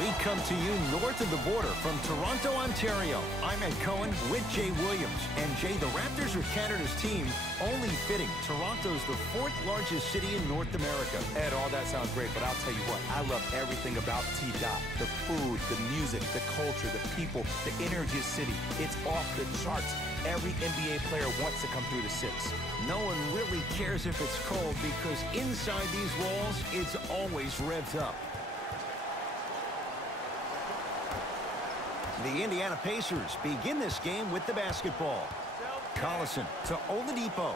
We come to you north of the border from Toronto, Ontario. I'm Ed Cohen with Jay Williams. And Jay, the Raptors are Canada's team. Only fitting. Toronto's the fourth largest city in North America. Ed, all that sounds great, but I'll tell you what, I love everything about T-Dot. The food, the music, the culture, the people, the energy of the city. It's off the charts. Every NBA player wants to come through the six. No one really cares if it's cold because inside these walls, it's always revved up. The Indiana Pacers begin this game with the basketball. Collison to Oladipo.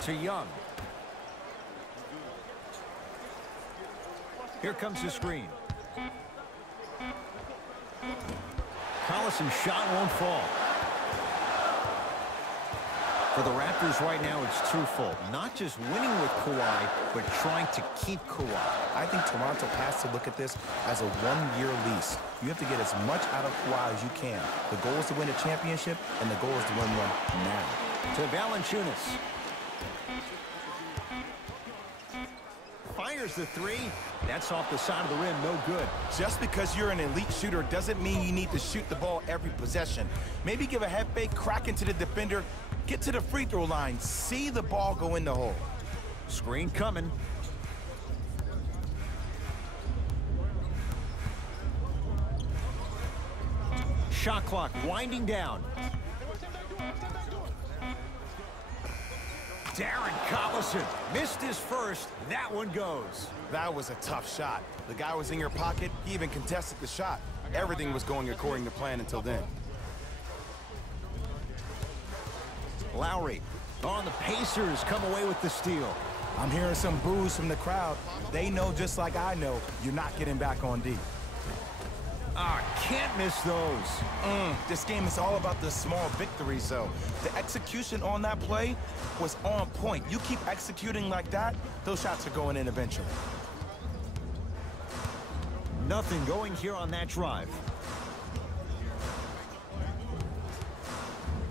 To Young. Here comes the screen. Collison's shot won't fall. For the Raptors right now, it's twofold. Not just winning with Kawhi, but trying to keep Kawhi. I think Toronto has to look at this as a one-year lease. You have to get as much out of Kawhi as you can. The goal is to win a championship, and the goal is to win one now. To Valanciunas. Fires the three. That's off the side of the rim, no good. Just because you're an elite shooter doesn't mean you need to shoot the ball every possession. Maybe give a head fake, crack into the defender, get to the free throw line, see the ball go in the hole. Screen coming. Shot clock winding down. Darren Collison missed his first. That one goes. That was a tough shot. The guy was in your pocket. He even contested the shot. Everything was going according to plan until then. Lowry on the Pacers come away with the steal. I'm hearing some boos from the crowd. They know just like I know you're not getting back on D. Can't miss those. This game is all about the small victories, though. The execution on that play was on point. You keep executing like that, those shots are going in eventually. Nothing going here on that drive.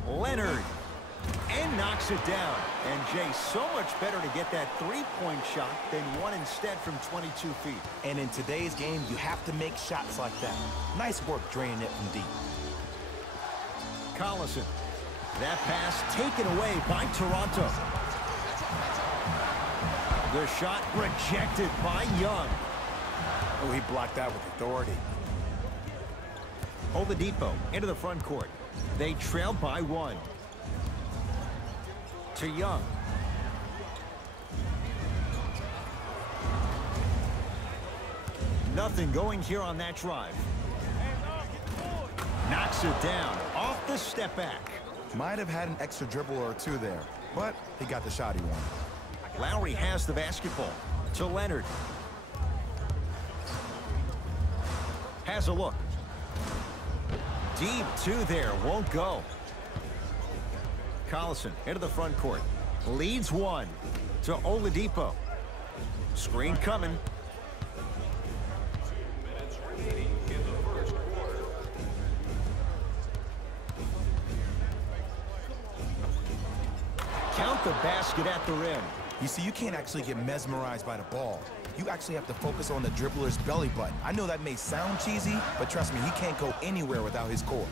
Leonard. And knocks it down. And Jay, so much better to get that three-point shot than one instead from 22 feet. And in today's game, you have to make shots like that. Nice work draining it from deep. Collison. That pass taken away by Toronto. The shot rejected by Young. Oh, he blocked that with authority. Oladipo into the front court. They trail by one. To Young. Nothing going here on that drive. Knocks it down off the step back. Might have had an extra dribble or two there, but he got the shot he wanted. Lowry has the basketball. To Leonard. Has a look. Deep two there, won't go. Collison into the front court. Leads one to Oladipo. Screen coming. Count the basket at the rim. You see, you can't actually get mesmerized by the ball. You actually have to focus on the dribbler's belly button. I know that may sound cheesy, but trust me, he can't go anywhere without his core.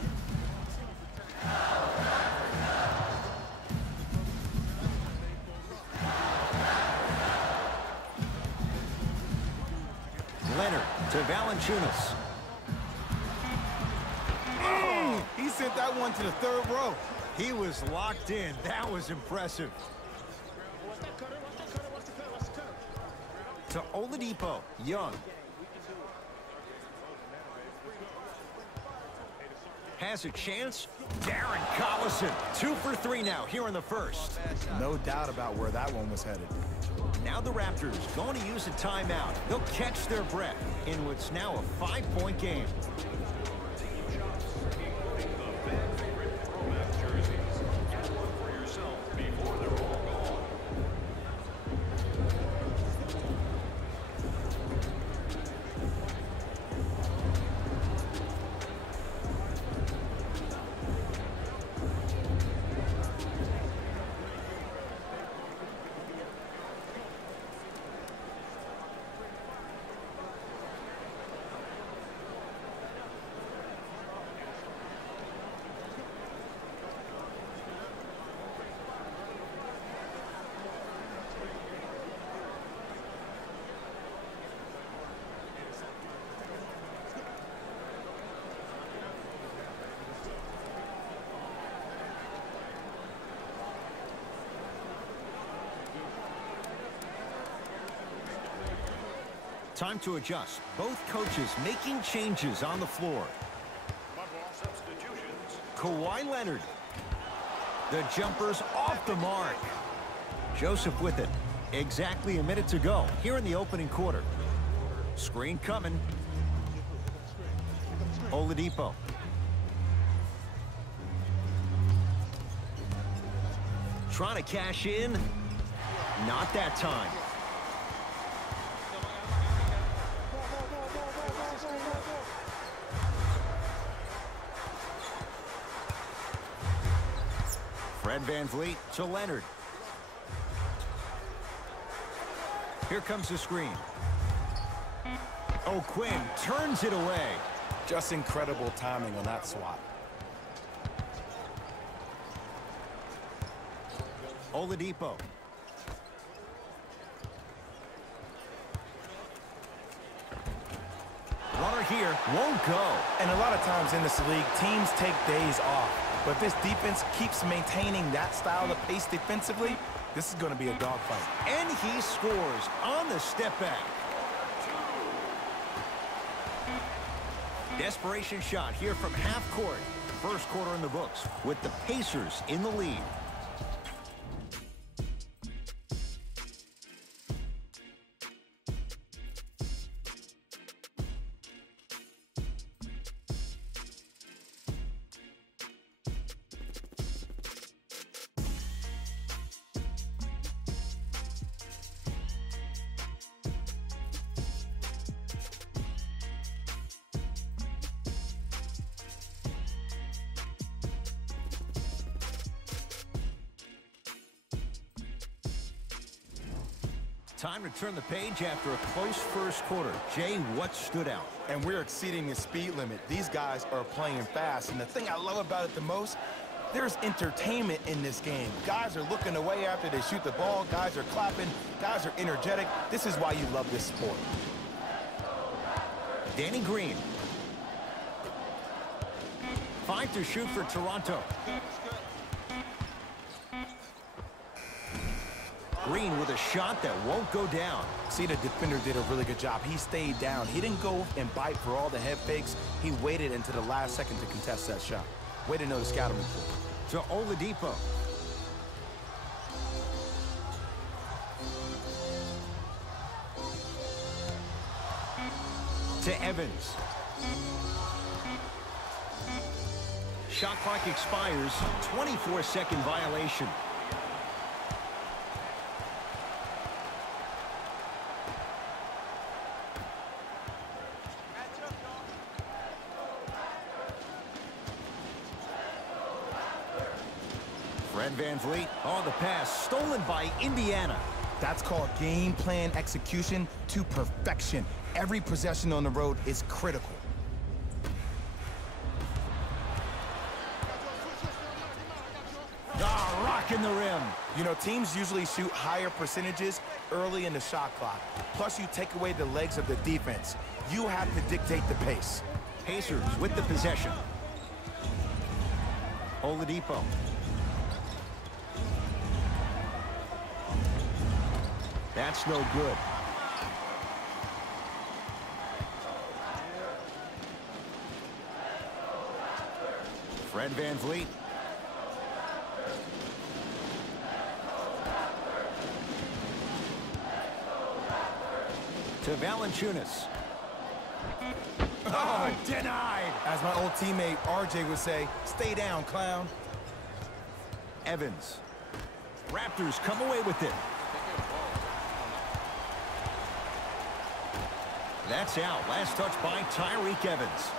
Leonard to Valanciunas. Oh, he sent that one to the third row. He was locked in. That was impressive. To Oladipo. Young. Has a chance. Darren Collison. 2 for 3 now here in the first. No doubt about where that one was headed. Now the Raptors going to use a timeout. They'll catch their breath in what's now a 5-point game. Time to adjust. Both coaches making changes on the floor. Kawhi Leonard. The jumper's off the mark. Joseph with it. Exactly a minute to go here in the opening quarter. Screen coming. Oladipo. Trying to cash in. Not that time. Fred VanVleet to Leonard. Here comes the screen. O'Quinn turns it away. Just incredible timing on that swat. Oladipo. Runner here, won't go. And a lot of times in this league, teams take days off. But if this defense keeps maintaining that style of pace defensively, this is going to be a dogfight. And he scores on the step back. Desperation shot here from half court. First quarter in the books with the Pacers in the lead. Time to turn the page after a close first quarter. Jay, what stood out? And we're exceeding the speed limit. These guys are playing fast. And the thing I love about it the most, there's entertainment in this game. Guys are looking away after they shoot the ball. Guys are clapping. Guys are energetic. This is why you love this sport. Danny Green. 5 to shoot for Toronto. Green with a shot that won't go down. See, the defender did a really good job. He stayed down. He didn't go and bite for all the head fakes. He waited until the last second to contest that shot. Way to know the scouting report. To Oladipo. To Evans. Shot clock expires. 24-second violation. Fred VanVleet on the pass, stolen by Indiana. That's called game plan execution to perfection. Every possession on the road is critical. Rocking the rim. You know, teams usually shoot higher percentages early in the shot clock. Plus, you take away the legs of the defense. You have to dictate the pace. Pacers with the possession. Oladipo. That's no good. Fred VanVleet. To Valanciunas. Oh, denied. As my old teammate RJ would say, stay down, clown. Evans. Raptors come away with it. That's out. Last touch by Tyreke Evans.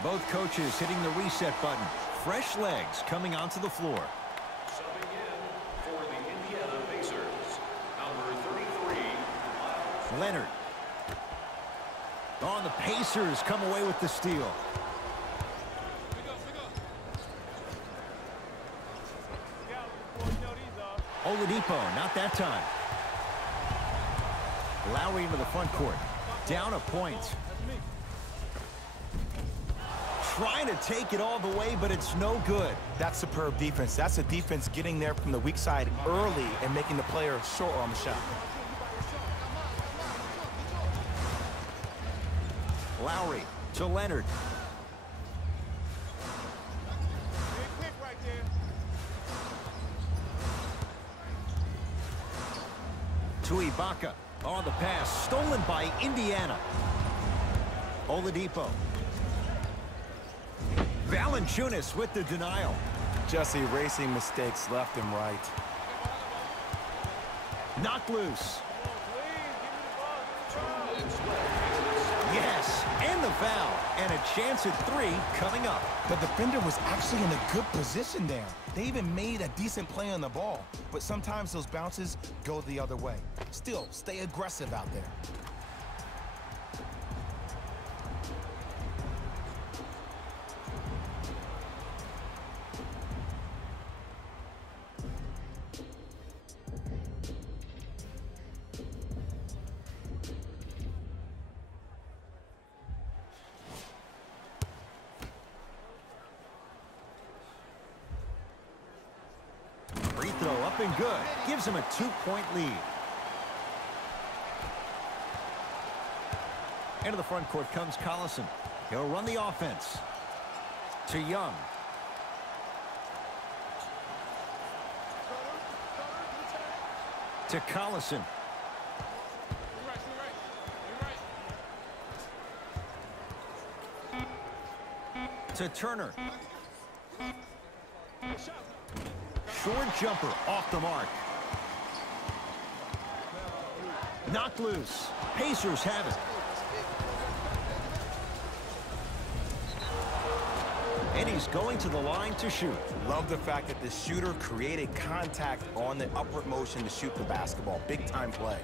Both coaches hitting the reset button. Fresh legs coming onto the floor. Subbing in for the Indiana Pacers, number 33. Leonard. Oh, and the Pacers come away with the steal. Oladipo, not that time. Lowry into the front court. Down a point. Trying to take it all the way, but it's no good. That's superb defense. That's a defense getting there from the weak side early and making the player short on the shot. Lowry to Leonard. To Ibaka. On the pass, stolen by Indiana. Oladipo. Valanciunas with the denial. Just erasing mistakes left and right. Knocked loose. Yes, and the foul. And a chance at 3 coming up. The defender was actually in a good position there. They even made a decent play on the ball. But sometimes those bounces go the other way. Still, stay aggressive out there. Free throw up and good. Gives him a 2-point lead. Into the front court comes Collison. He'll run the offense. To Young. To Collison. To Turner. Short jumper off the mark. Knocked loose. Pacers have it. And he's going to the line to shoot. Love the fact that the shooter created contact on the upward motion to shoot the basketball. Big time play.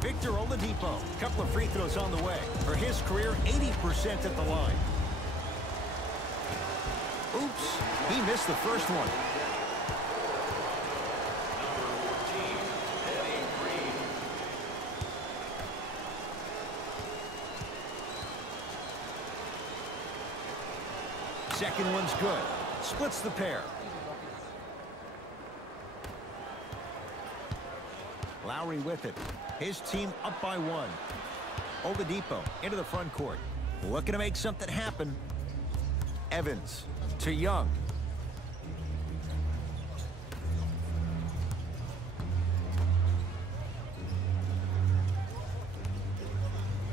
Victor Oladipo, couple of free throws on the way. For his career, 80% at the line. Oops, he missed the first one. Second one's good. Splits the pair. Lowry with it. His team up by 1. Oladipo into the front court. Looking to make something happen. Evans to Young.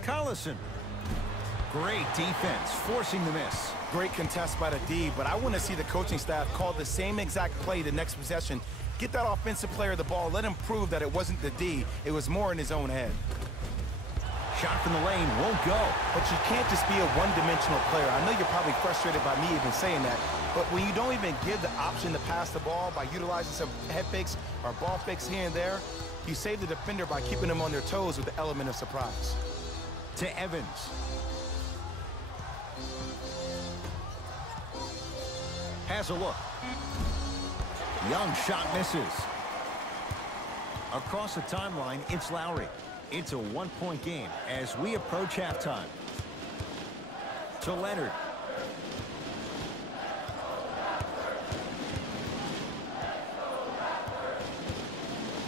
Collison. Great defense, forcing the miss. Great contest by the D, but I want to see the coaching staff call the same exact play the next possession. Get that offensive player the ball. Let him prove that it wasn't the D. It was more in his own head. Shot from the lane won't go. But you can't just be a one-dimensional player. I know you're probably frustrated by me even saying that, but when you don't even give the option to pass the ball by utilizing some head fakes or ball fakes here and there, you save the defender by keeping them on their toes with the element of surprise. To Evans. Has a look. Young shot misses. Across the timeline, it's Lowry. It's a 1-point game as we approach halftime. To Leonard.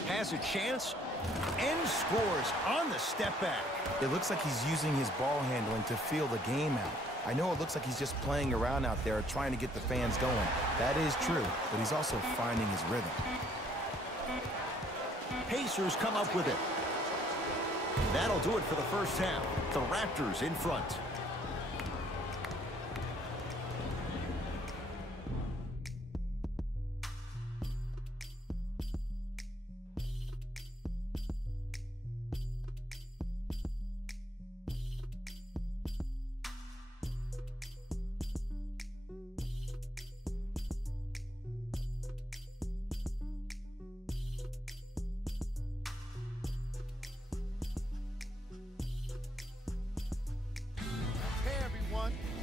Has a chance and scores on the step back. It looks like he's using his ball handling to feel the game out. I know it looks like he's just playing around out there trying to get the fans going. That is true, but he's also finding his rhythm. Pacers come up with it. That'll do it for the first half. The Raptors in front.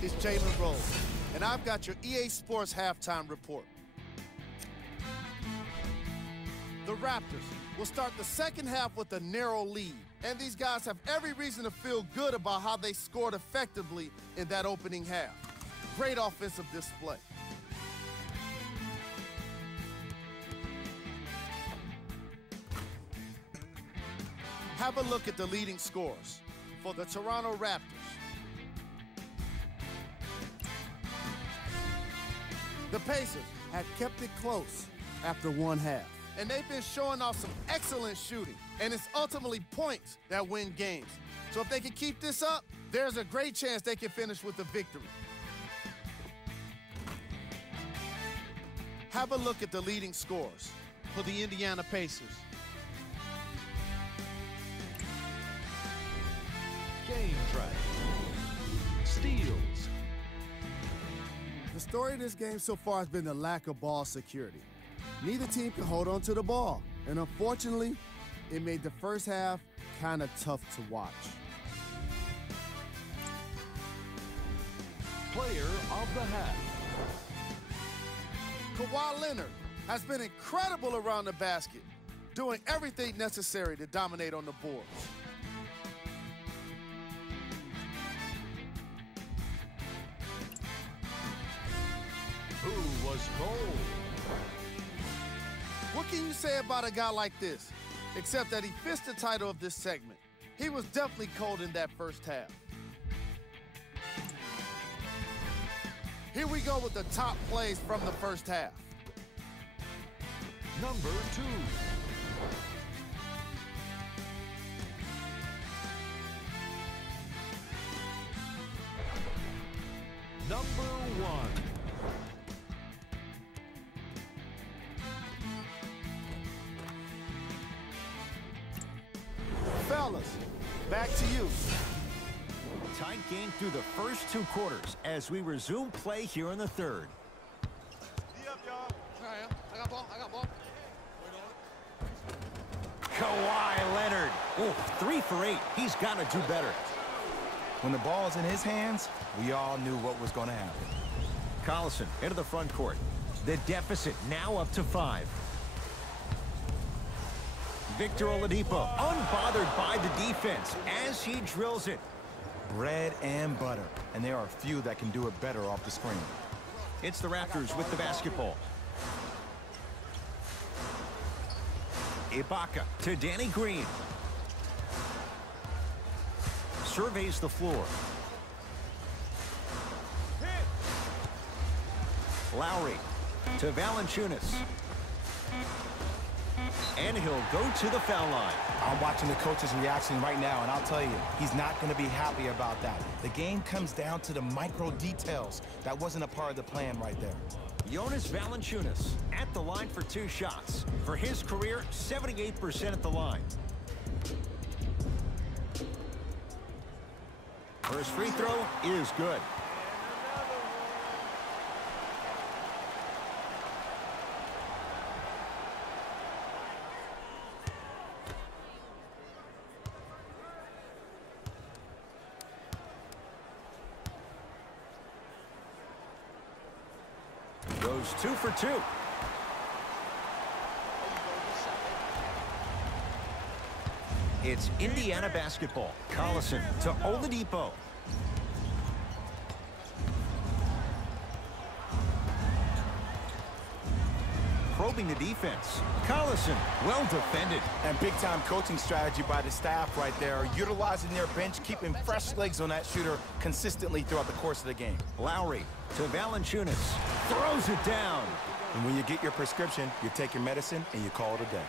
It's Jalen Rose, and I've got your EA Sports halftime report. The Raptors will start the second half with a narrow lead, and these guys have every reason to feel good about how they scored effectively in that opening half. Great offensive display. Have a look at the leading scorers for the Toronto Raptors. The Pacers have kept it close after one half, and they've been showing off some excellent shooting, and it's ultimately points that win games. So if they can keep this up, there's a great chance they can finish with a victory. Have a look at the leading scorers for the Indiana Pacers. Game track. Steals. The story of this game so far has been the lack of ball security. Neither team can hold on to the ball, and unfortunately, it made the first half kind of tough to watch. Player of the half. Kawhi Leonard has been incredible around the basket, doing everything necessary to dominate on the boards. Who was cold? What can you say about a guy like this, except that he fits the title of this segment? He was definitely cold in that first half. Here we go with the top plays from the first half. Number 2. Number 1. Fellas, back to you. Tight game through the first 2 quarters as we resume play here in the third. I got ball. Kawhi Leonard. Oh, 3 for 8. He's got to do better. When the ball is in his hands, we all knew what was going to happen. Collison into the front court. The deficit now up to 5. Victor Oladipo unbothered by the defense as he drills it. Bread and butter, and there are few that can do it better off the screen. It's the Raptors with the basketball. Ibaka to Danny Green. Surveys the floor. Lowry to Valanciunas. And he'll go to the foul line. I'm watching the coach's reaction right now, and I'll tell you, he's not going to be happy about that. The game comes down to the micro details. That wasn't a part of the plan right there. Jonas Valanciunas at the line for 2 shots. For his career, 78% at the line. First free throw is good. Goes 2 for 2. It's Indiana basketball. Collison to Oladipo. Probing the defense. Collison, well defended. And big-time coaching strategy by the staff right there, utilizing their bench, keeping fresh legs on that shooter consistently throughout the course of the game. Lowry to Valanciunas. Throws it down. And when you get your prescription, you take your medicine and you call it a day.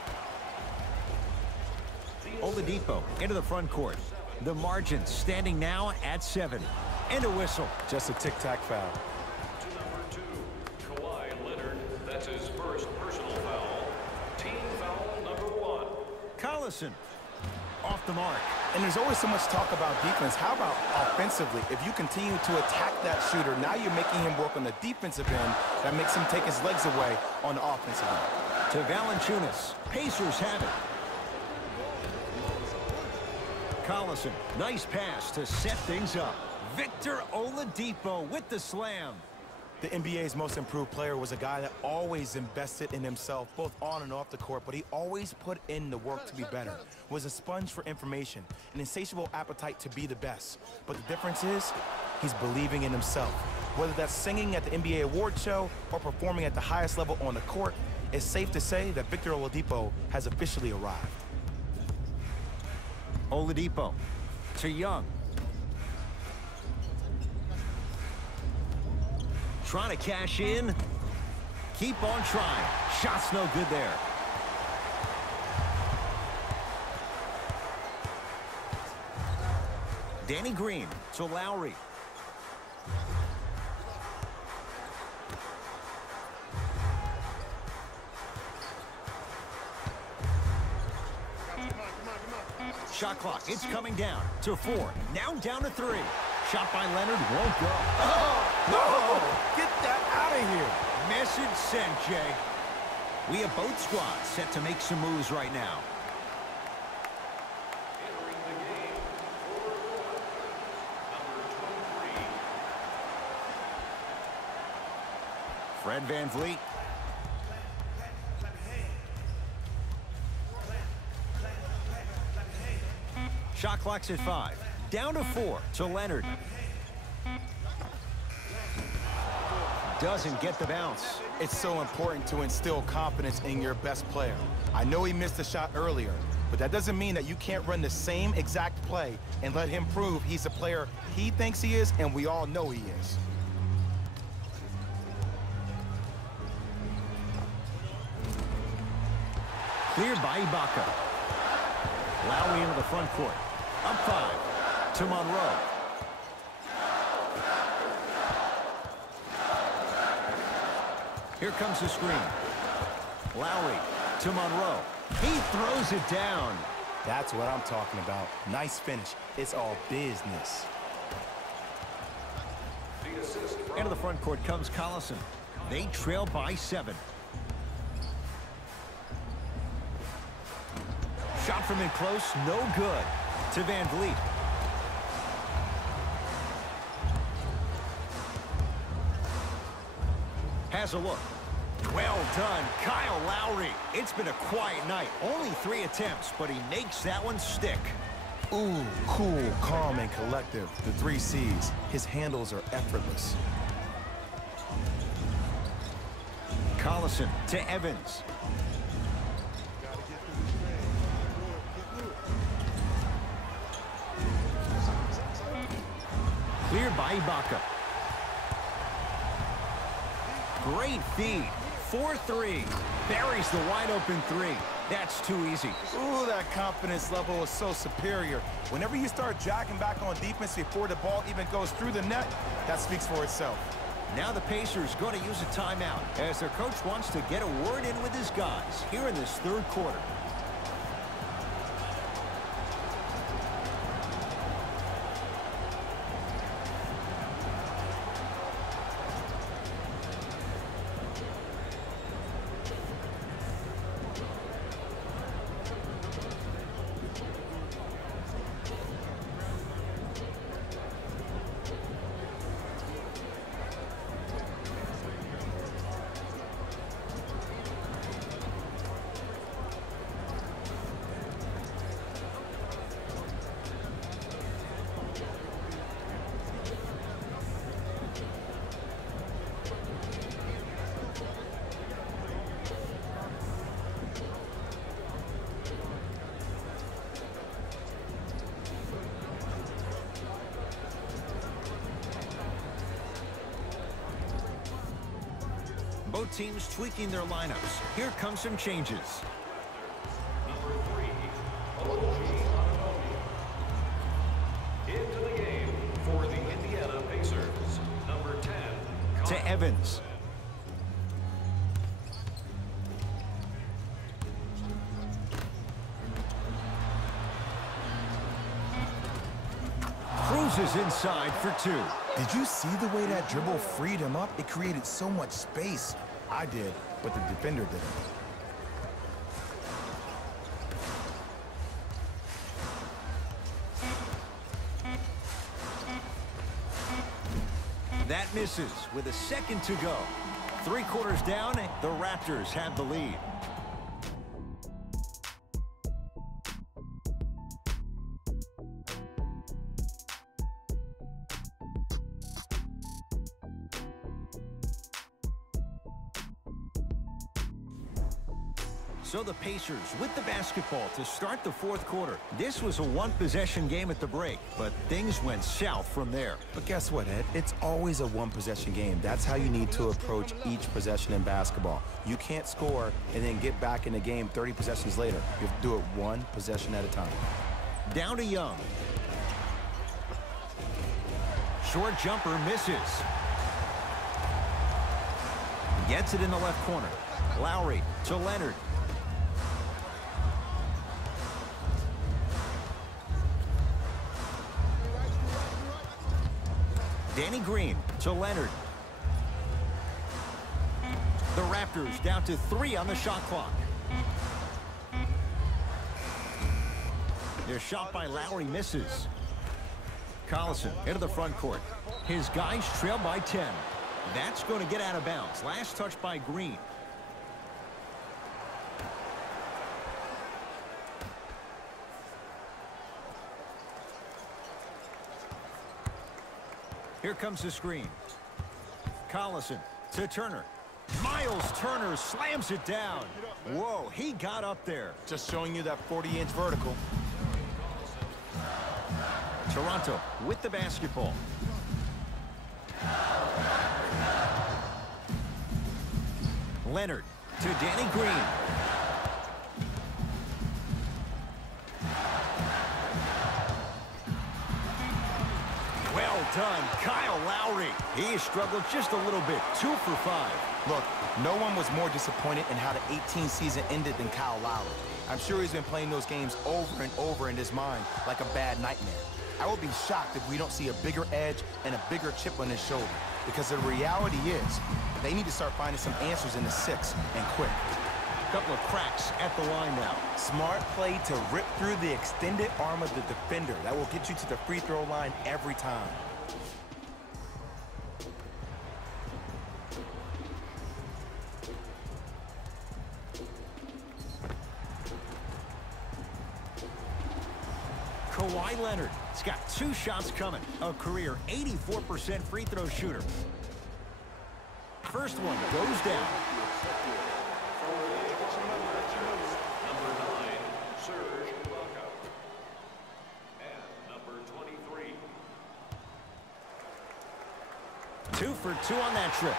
Oladipo into the front court. The margin standing now at 7. And a whistle. Just a tic-tac foul. To number 2, Kawhi Leonard. That's his first personal foul. Team foul number 1. Collison off the mark. And there's always so much talk about defense. How about offensively? If you continue to attack that shooter, now you're making him work on the defensive end. That makes him take his legs away on the offensive end. To Valanciunas. Pacers have it. Collison, nice pass to set things up. Victor Oladipo with the slam. The NBA's most improved player was a guy that always invested in himself, both on and off the court, but he always put in the work to be better, was a sponge for information, an insatiable appetite to be the best. But the difference is, he's believing in himself. Whether that's singing at the NBA award show or performing at the highest level on the court, it's safe to say that Victor Oladipo has officially arrived. Oladipo to Young. Trying to cash in. Keep on trying. Shot's no good there. Danny Green to Lowry. Shot clock, it's coming down to 4. Now down to 3. Shot by Leonard, won't go. Oh, get that out of here. Message sent, Jay. We have both squads set to make some moves right now. Entering the game for number 23. Fred VanVleet. Shot clock's at 5. Down to 4 to Leonard. Doesn't get the bounce. It's so important to instill confidence in your best player. I know he missed a shot earlier, but that doesn't mean that you can't run the same exact play and let him prove he's the player he thinks he is, and we all know he is. Cleared by Ibaka. Lowry into the front court. Up 5 to Monroe. Here comes the screen. Lowry to Monroe. He throws it down. That's what I'm talking about. Nice finish. It's all business. The assist from Into the front court comes Collison. They trail by 7. Shot from in close, no good. To VanVleet. Has a look. Well done, Kyle Lowry. It's been a quiet night. Only 3 attempts, but he makes that one stick. Ooh, cool, calm, and collective. The 3 C's. His handles are effortless. Collison to Evans. Cleared by Ibaka. Great feed. 4-3. Buries the wide-open 3. That's too easy. Ooh, that confidence level is so superior. Whenever you start jacking back on defense before the ball even goes through the net, that speaks for itself. Now the Pacers going to use a timeout as their coach wants to get a word in with his guys here in this 3rd quarter. Both teams tweaking their lineups. Here come some changes. number 3, OG Anunoby. Into the game for the Indiana Pacers, number 10, To Evans. Cruises inside for 2. Did you see the way that dribble freed him up? It created so much space. I did, but the defender didn't. That That misses with a second to go. 3 quarters down, the Raptors have the lead. So the Pacers with the basketball to start the 4th quarter. This was a one-possession game at the break, but things went south from there. But guess what, Ed? It's always a one-possession game. That's how you need to approach each possession in basketball. You can't score and then get back in the game 30 possessions later. You have to do it one possession at a time. Down to Young. Short jumper misses. Gets it in the left corner. Lowry to Leonard. Danny Green to Leonard. The Raptors down to 3 on the shot clock. Their shot by Lowry misses. Collison into the front court. His guys trail by 10. That's going to get out of bounds. Last touch by Green. Here comes the screen. Collison to Turner. Miles Turner slams it down. Whoa, he got up there. Just showing you that 40-inch vertical. Toronto with the basketball. Leonard to Danny Green. Well done, Kyle Lowry. He struggled just a little bit, 2 for 5. Look, no one was more disappointed in how the 18 season ended than Kyle Lowry. I'm sure he's been playing those games over and over in his mind like a bad nightmare. I would be shocked if we don't see a bigger edge and a bigger chip on his shoulder, because the reality is they need to start finding some answers in the 6 and quick. Couple of cracks at the line now. Smart play to rip through the extended arm of the defender. That will get you to the free throw line every time. Kawhi Leonard. He's got 2 shots coming. A career 84% free throw shooter. First one goes down. Number 9, Serge Ibaka. And number 23. 2 for 2 on that trip.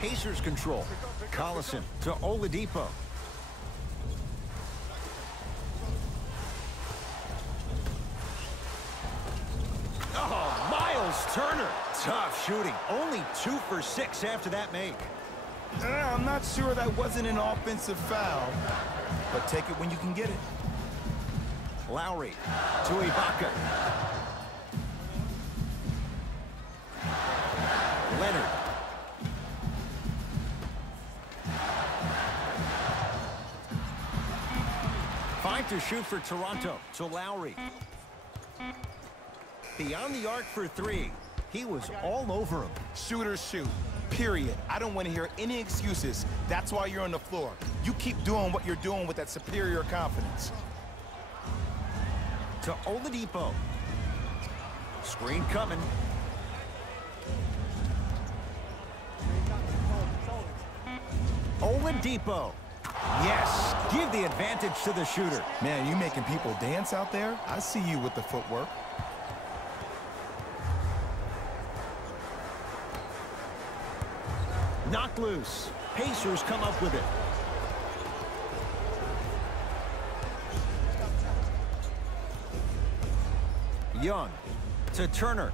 Pacers control. Collison to Oladipo. Oh, Miles Turner. Tough shooting. Only 2 for 6 after that make. I'm not sure that wasn't an offensive foul, but take it when you can get it. Lowry to Ibaka. Leonard. Five to shoot for Toronto. To Lowry. Beyond the arc for 3. He was all over him. Shooters shoot, period. I don't want to hear any excuses. That's why you're on the floor. You keep doing what you're doing with that superior confidence. To Oladipo. Screen coming. Oladipo. Yes, give the advantage to the shooter. Man, you making people dance out there? I see you with the footwork. Knocked loose. Pacers come up with it. Young to Turner.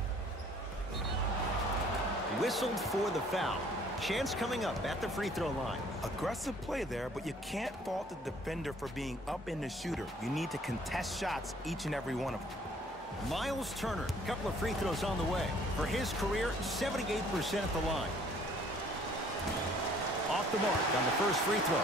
Whistled for the foul. Chance coming up at the free throw line. Aggressive play there, but you can't fault the defender for being up in the shooter. You need to contest shots, each and every one of them. Miles Turner, a couple of free throws on the way. For his career, 78% at the line. Off the mark on the first free throw.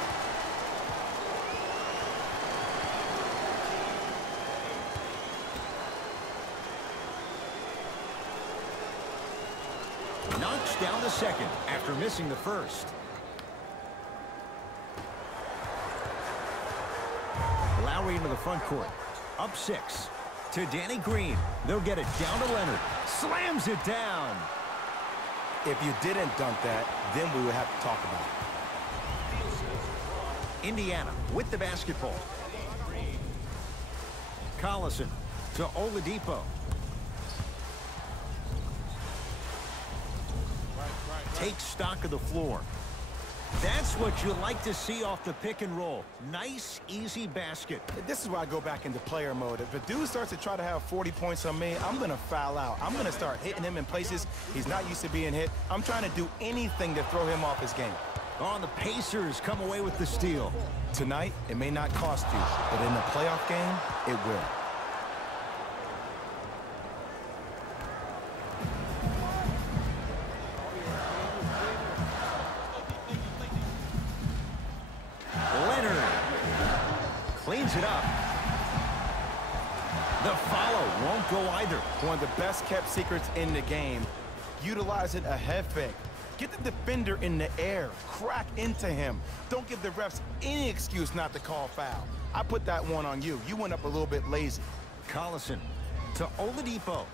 Knocks down the second after missing the first. Lowry into the front court. Up 6 to Danny Green. They'll get it down to Leonard. Slams it down. If you didn't dunk that, then we would have to talk about it. Indiana with the basketball. Collison to Oladipo. Takes stock of the floor. That's what you like to see off the pick and roll. Nice, easy basket. This is where I go back into player mode. If a dude starts to try to have 40 points on me, I'm going to foul out. I'm going to start hitting him in places he's not used to being hit. I'm trying to do anything to throw him off his game. Oh, the Pacers come away with the steal. Tonight, it may not cost you, but in the playoff game, it will. Cleans it up. The follow won't go either. One of the best kept secrets in the game. Utilizing a head fake. Get the defender in the air. Crack into him. Don't give the refs any excuse not to call foul. I put that one on you. You went up a little bit lazy. Collison to Oladipo.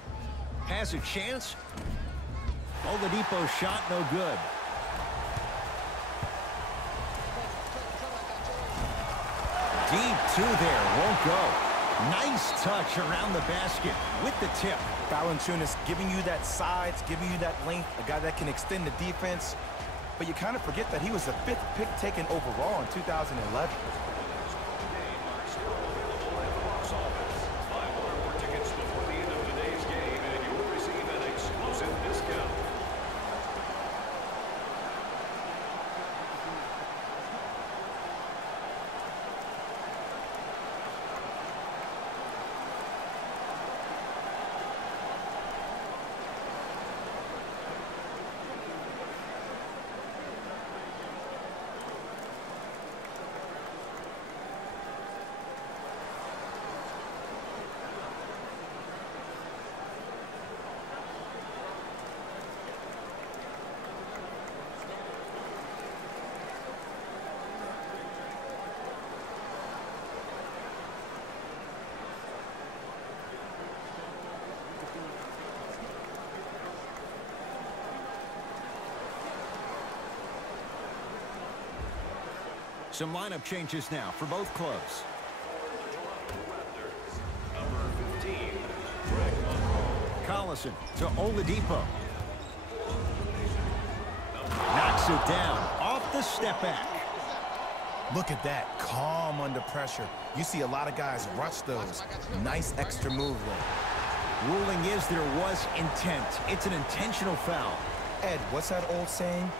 Has a chance. Oladipo's shot no good. Deep two there, won't go. Nice touch around the basket with the tip. Valanciunas giving you that size, giving you that length, a guy that can extend the defense. But you kind of forget that he was the 5th pick taken overall in 2011. Some lineup changes now for both clubs. Collison to Oladipo. Knocks it down off the step back. Look at that, calm under pressure. You see a lot of guys rush those. Nice extra move there. Ruling is there was intent. It's an intentional foul. Ed, what's that old saying?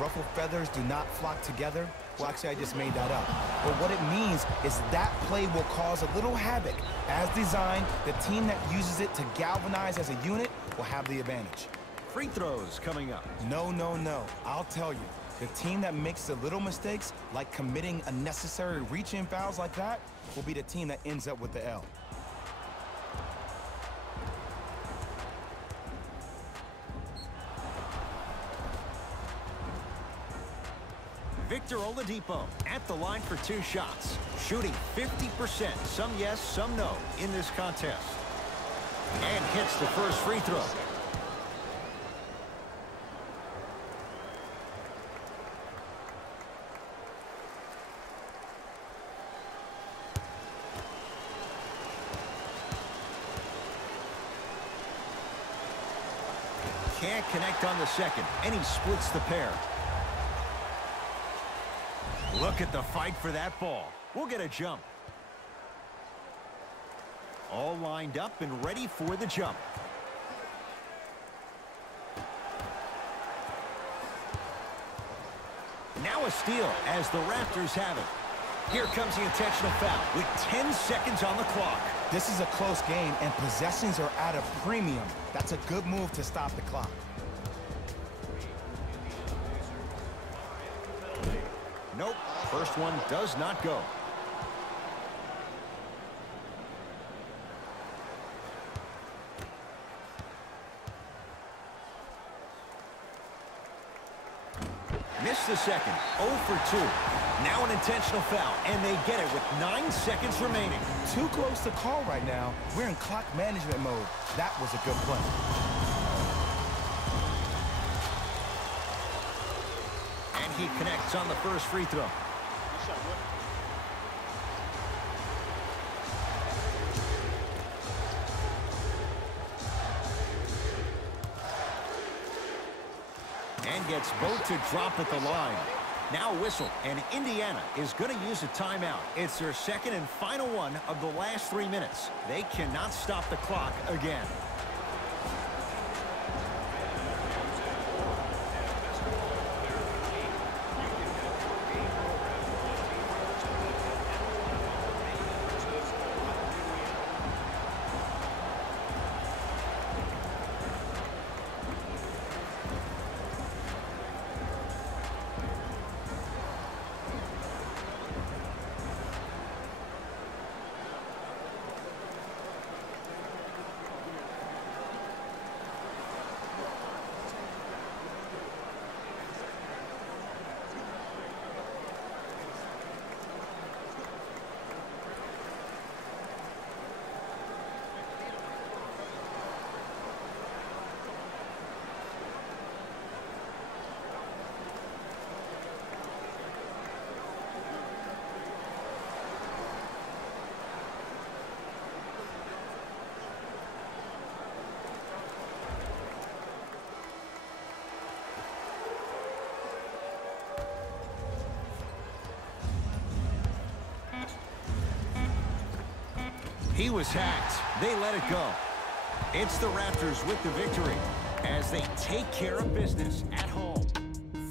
Ruffled feathers do not flock together. Well, actually, I just made that up. But what it means is that play will cause a little havoc. As designed, the team that uses it to galvanize as a unit will have the advantage. Free throws coming up. No, no, no. I'll tell you. The team that makes the little mistakes, like committing unnecessary reach-in fouls like that, will be the team that ends up with the L. Victor Oladipo at the line for 2 shots. Shooting 50%. Some yes, some no in this contest. And hits the first free throw. Can't connect on the second, and he splits the pair. Look at the fight for that ball. We'll get a jump. All lined up and ready for the jump. Now a steal as the Raptors have it. Here comes the intentional foul with 10 seconds on the clock. This is a close game, and possessions are at a premium. That's a good move to stop the clock. Nope, first one does not go. Missed the second. 0 for 2. Now an intentional foul, and they get it with 9 seconds remaining. Too close to call right now. We're in clock management mode. That was a good play. And he connects on the first free throw. And gets both to drop at the line. Now a whistle, and Indiana is going to use a timeout. It's their second and final one of the last 3 minutes. They cannot stop the clock again. He was hacked. They let it go. It's the Raptors with the victory as they take care of business at home.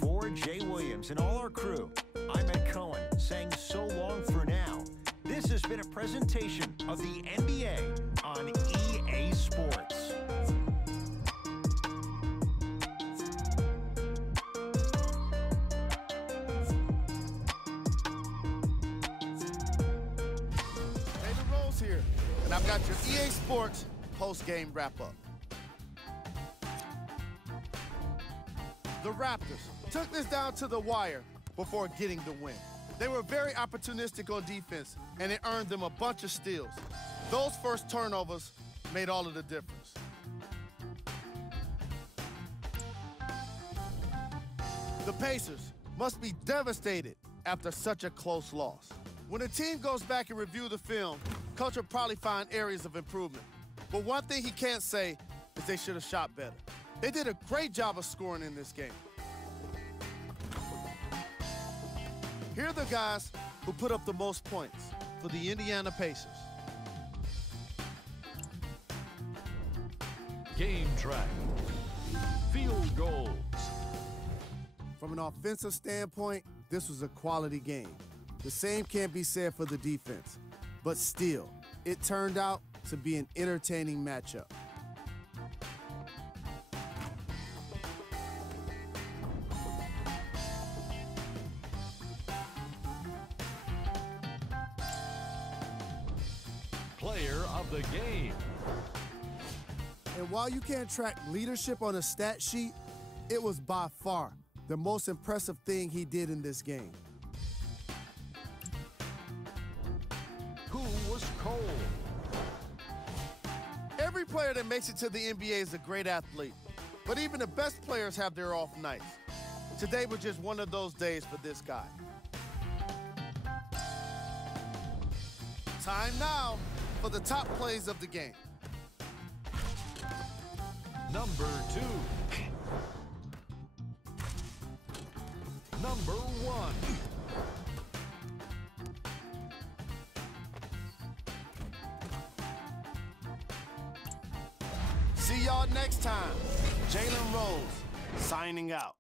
For Jay Williams and all our crew, I'm Ed Cohen saying so long for now. This has been a presentation of the NBA on EA Sports. Here, and I've got your EA Sports post-game wrap-up. The Raptors took this down to the wire before getting the win. They were very opportunistic on defense, and it earned them a bunch of steals. Those first turnovers made all of the difference. The Pacers must be devastated after such a close loss. When a team goes back and review the film, coach will probably find areas of improvement. But one thing he can't say is they should have shot better. They did a great job of scoring in this game. Here are the guys who put up the most points for the Indiana Pacers. Game track. Field goals. From an offensive standpoint, this was a quality game. The same can't be said for the defense. But still, it turned out to be an entertaining matchup. Player of the game. And while you can't track leadership on a stat sheet, it was by far the most impressive thing he did in this game. Who was cold? Every player that makes it to the NBA is a great athlete, but even the best players have their off nights. Today was just one of those days for this guy. Time now for the top plays of the game. Number 2. Number 1. See y'all next time. Jalen Rose signing out.